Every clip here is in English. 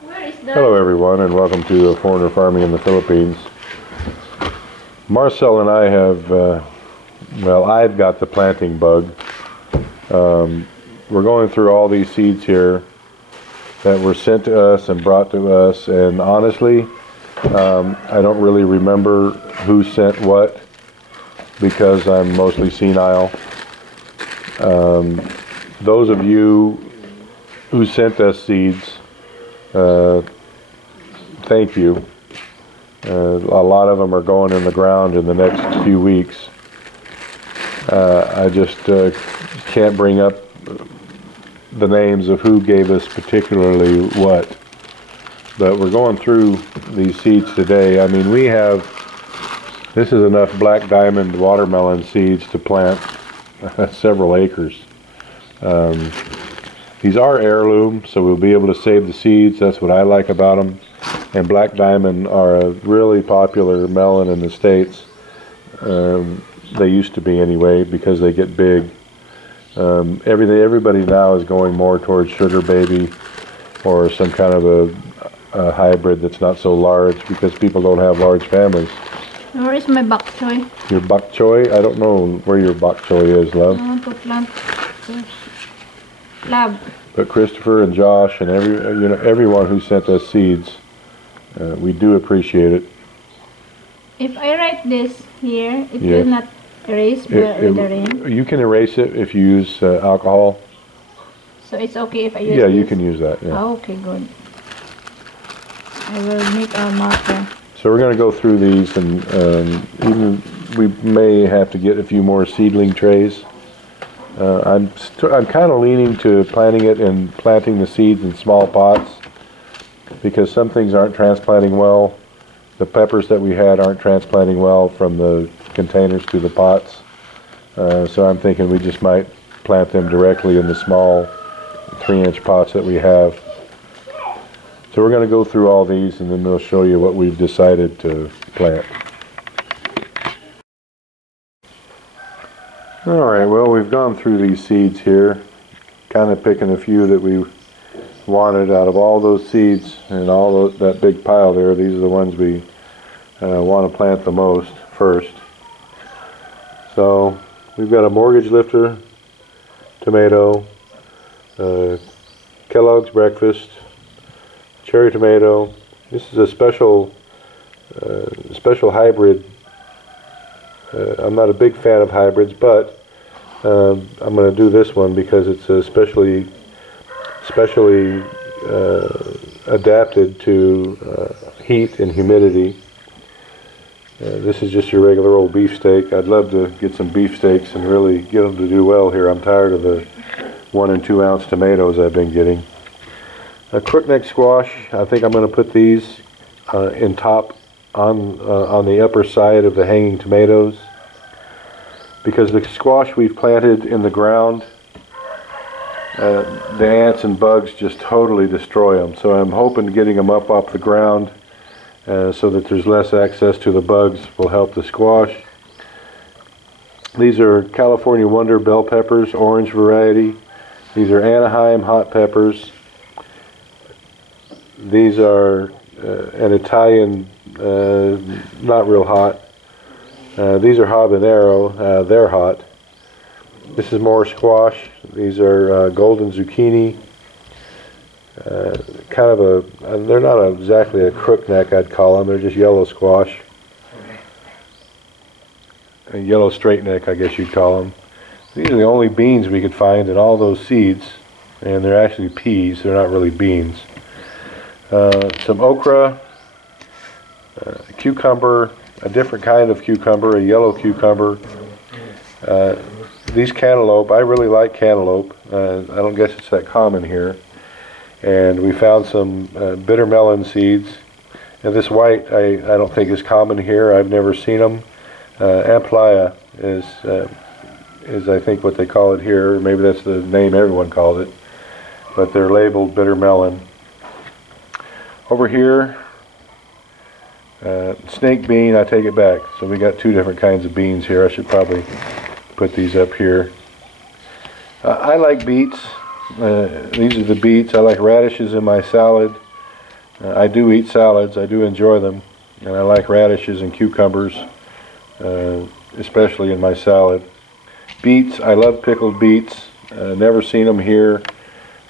Hello everyone, and welcome to Foreigner Farming in the Philippines. Marcel and I have, well, I've got the planting bug. We're going through all these seeds here that were sent to us and brought to us, and honestly, I don't really remember who sent what because I'm mostly senile. Those of you who sent us seeds, thank you. A lot of them are going in the ground in the next few weeks. I just can't bring up the names of who gave us particularly what. But we're going through these seeds today. I mean, this is enough Black Diamond watermelon seeds to plant several acres. These are heirloom, so we'll be able to save the seeds. That's what I like about them. And Black Diamond are a really popular melon in the States. They used to be anyway, because they get big. Everybody now is going more towards Sugar Baby or some kind of a hybrid that's not so large, because people don't have large families. Where is my bok choy? Your bok choy? I don't know where your bok choy is, love. I want to plant lab. But Christopher and Josh and everyone who sent us seeds, we do appreciate it. If I write this here, it will not erase with the rain? You can erase it if you use alcohol. So it's okay if I use Yeah, this? you can use that. Yeah. Oh, okay, good. I will make a marker. So we're going to go through these, and even we may have to get a few more seedling trays. I'm kind of leaning to planting the seeds in small pots, because some things aren't transplanting well. The peppers that we had aren't transplanting well from the containers to the pots. So I'm thinking we just might plant them directly in the small 3-inch pots that we have. So we're going to go through all these, and then we'll show you what we've decided to plant. Alright, well, we've gone through these seeds here, kind of picking a few that we wanted out of all those seeds, and that big pile there. These are the ones we want to plant the most first. So we've got a Mortgage Lifter tomato, Kellogg's Breakfast, cherry tomato. This is a special hybrid. I'm not a big fan of hybrids, but I'm going to do this one because it's especially adapted to heat and humidity. This is just your regular old beefsteak. I'd love to get some beefsteaks and really get them to do well here. I'm tired of the 1 and 2 ounce tomatoes I've been getting. A crookneck squash. I think I'm going to put these on the upper side of the hanging tomatoes, because the squash we've planted in the ground, the ants and bugs just totally destroy them. So I'm hoping getting them up off the ground so that there's less access to the bugs will help the squash. These are California Wonder bell peppers, orange variety. These are Anaheim hot peppers. These are an Italian, not real hot. These are habanero, they're hot. This is more squash. These are golden zucchini. They're not exactly a crookneck, I'd call them. They're just yellow squash. A yellow straight neck, I guess you'd call them. These are the only beans we could find in all those seeds, and they're actually peas. They're not really beans. Some okra, cucumber, a different kind of cucumber, a yellow cucumber. These cantaloupe, I really like cantaloupe. I don't guess it's that common here. And we found some bitter melon seeds. And this white, I don't think is common here. I've never seen them. Amplia is I think what they call it here. Maybe that's the name everyone calls it. But they're labeled bitter melon. Over here, snake bean, I take it back. So we got 2 different kinds of beans here. I should probably put these up here. I like beets. These are the beets. I like radishes in my salad. I do eat salads. I do enjoy them, and I like radishes and cucumbers, especially in my salad. Beets, I love pickled beets. Never seen them here.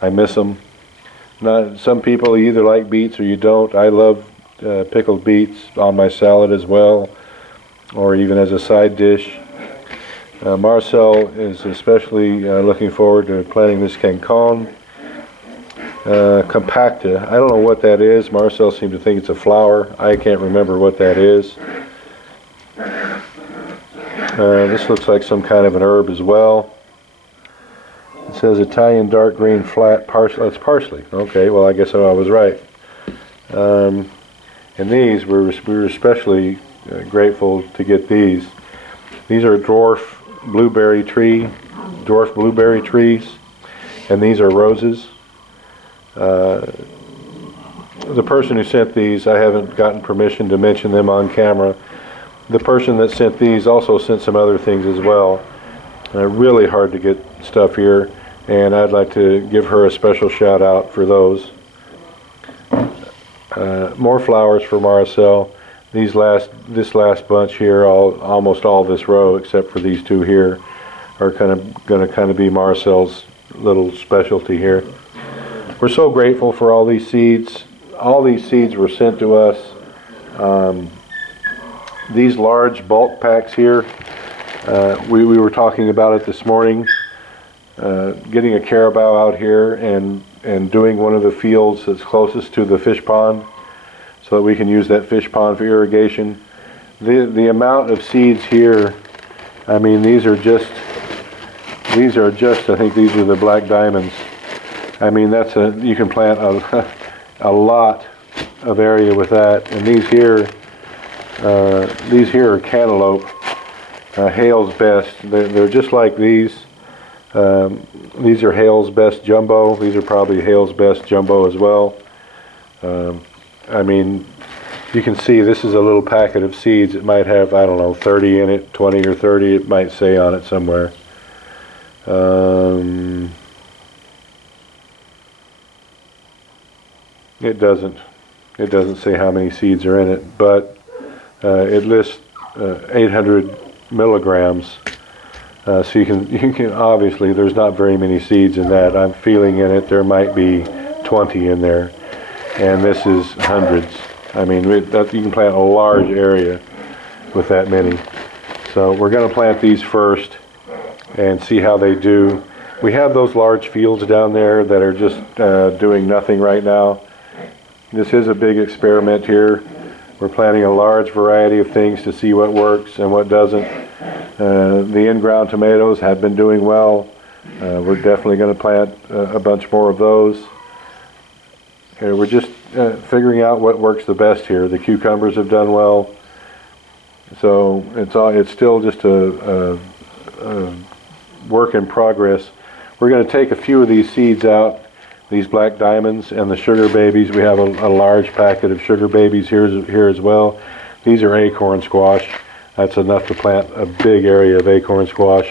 I miss them. Some people either like beets or you don't. I love pickled beets on my salad as well, or even as a side dish. Marcel is especially looking forward to planting this Cancon compacta. I don't know what that is. Marcel seemed to think it's a flower. I can't remember what that is. This looks like some kind of an herb as well. It says Italian dark green flat parsley. That's parsley. Okay, well I guess I was right. And these, we were especially grateful to get these. These are dwarf blueberry trees, and these are roses. The person who sent these, I haven't gotten permission to mention them on camera. The person that sent these also sent some other things as well. Really hard to get stuff here, and I'd like to give her a special shout out for those. More flowers for Marcel. This last bunch here, almost all this row except for these two here, are going to be Marcel's little specialty here. We're so grateful for all these seeds. All these seeds were sent to us. These large bulk packs here, we were talking about it this morning, getting a carabao out here and doing one of the fields that's closest to the fish pond so that we can use that fish pond for irrigation. The amount of seeds here, I mean, these are just, I think these are the black diamonds. I mean, you can plant a lot of area with that. And these here are cantaloupe, Hale's Best. They're just like these. These are Hale's Best Jumbo. These are probably Hale's Best Jumbo as well. I mean, you can see this is a little packet of seeds. It might have, I don't know, 30 in it, 20 or 30, it might say on it somewhere. It doesn't say how many seeds are in it, but it lists 800 milligrams. So you can obviously, there's not very many seeds in that. I'm feeling in it there might be 20 in there, and this is hundreds. I mean, you can plant a large area with that many. So we're going to plant these first and see how they do. We have those large fields down there that are just doing nothing right now. This is a big experiment here. We're planting a large variety of things to see what works and what doesn't. The in-ground tomatoes have been doing well. We're definitely going to plant a bunch more of those. We're just figuring out what works the best here. The cucumbers have done well. So it's still just a work in progress. We're going to take a few of these seeds out, these black diamonds and the sugar babies. We have a large packet of sugar babies here as well. These are acorn squash. That's enough to plant a big area of acorn squash.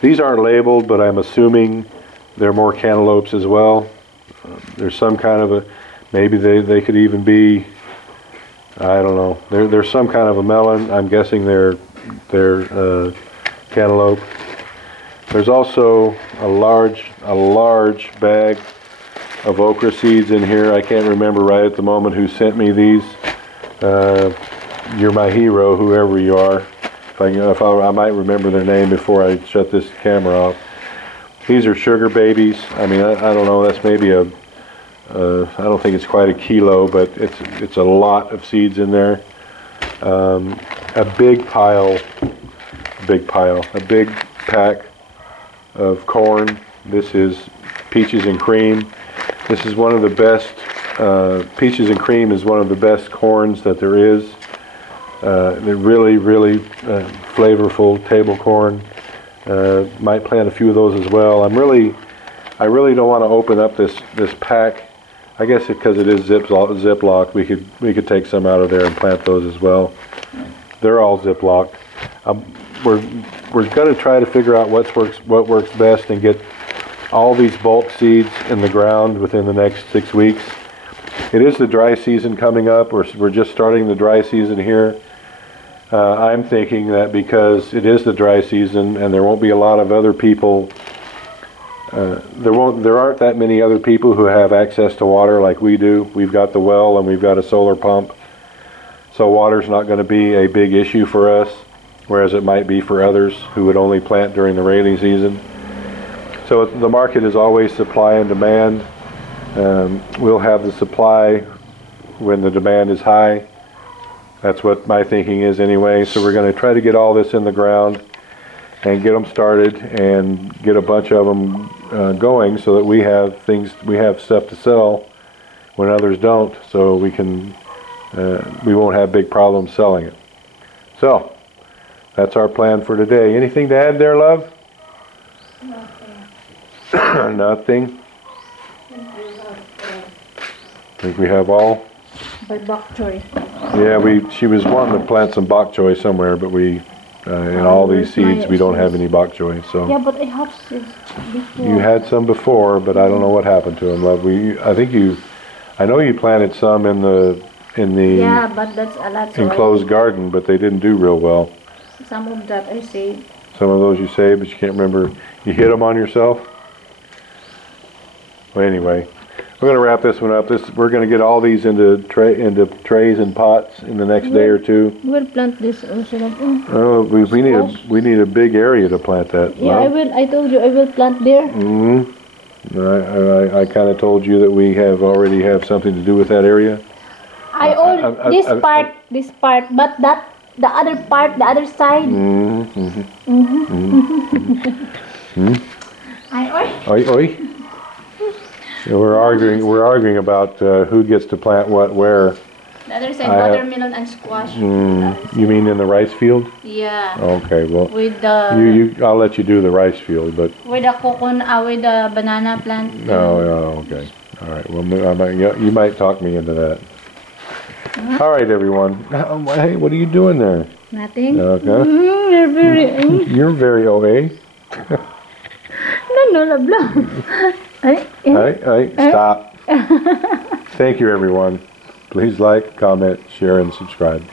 These aren't labeled, but I'm assuming they're more cantaloupes as well. There's some kind of a, maybe they could even be, I don't know. There's some kind of a melon. I'm guessing they're cantaloupe. There's also a large bag of okra seeds in here. I can't remember right at the moment who sent me these. You're my hero, whoever you are. I might remember their name before I shut this camera off. These are sugar babies. I mean, I don't know. That's maybe I don't think it's quite a kilo, but it's a lot of seeds in there. A big pack of corn. This is peaches and cream. This is one of the best, peaches and cream is one of the best corns that there is. They're really flavorful table corn. Might plant a few of those as well. I really don't want to open up this pack. I guess because it is ziplocked, we could take some out of there and plant those as well. They're all ziplocked. We're going to try to figure out what works best and get all these bulk seeds in the ground within the next 6 weeks. It is the dry season coming up. We're just starting the dry season here. I'm thinking that because it is the dry season and there won't be a lot of other people, there aren't that many other people who have access to water like we do. We've got the well and we've got a solar pump. So water's not going to be a big issue for us, whereas it might be for others who would only plant during the rainy season. So the market is always supply and demand. We'll have the supply when the demand is high. That's what my thinking is anyway. So we're going to try to get all this in the ground and get them started and get a bunch of them going so that we have stuff to sell when others don't, so we won't have big problems selling it. So that's our plan for today. Anything to add there, love? Nothing. Nothing. I think we have all. By bok choy. Yeah, she was wanting to plant some bok choy somewhere, but we in all these seeds we don't have any bok choy. So yeah, but I have seeds before. You had some before, but I don't know what happened to them, love. I know you planted some in the yeah, but that's a lot. enclosed garden, but they didn't do real well. Some of that I saved. Some of those you saved, but you can't remember. You hit them on yourself? Well, anyway, we're going to wrap this one up. We're going to get all these into trays and pots in the next day or two. We'll plant this also. Oh, we need a big area to plant that. Yeah, I will. I told you I will plant there. I kind of told you that we already have something to do with that area. This part, but the other part, the other side. Oi, oi. So we're arguing about who gets to plant what where. The other side, watermelon and squash. You mean in the rice field? Yeah. Okay, well, with the I'll let you do the rice field, but with the coconut, with the banana plant. Oh, okay. All right. Well, you might talk me into that. All right, everyone. Hey, what are you doing there? Nothing. Okay. You're very OA. No, blah. Stop. Thank you, everyone. Please like, comment, share, and subscribe.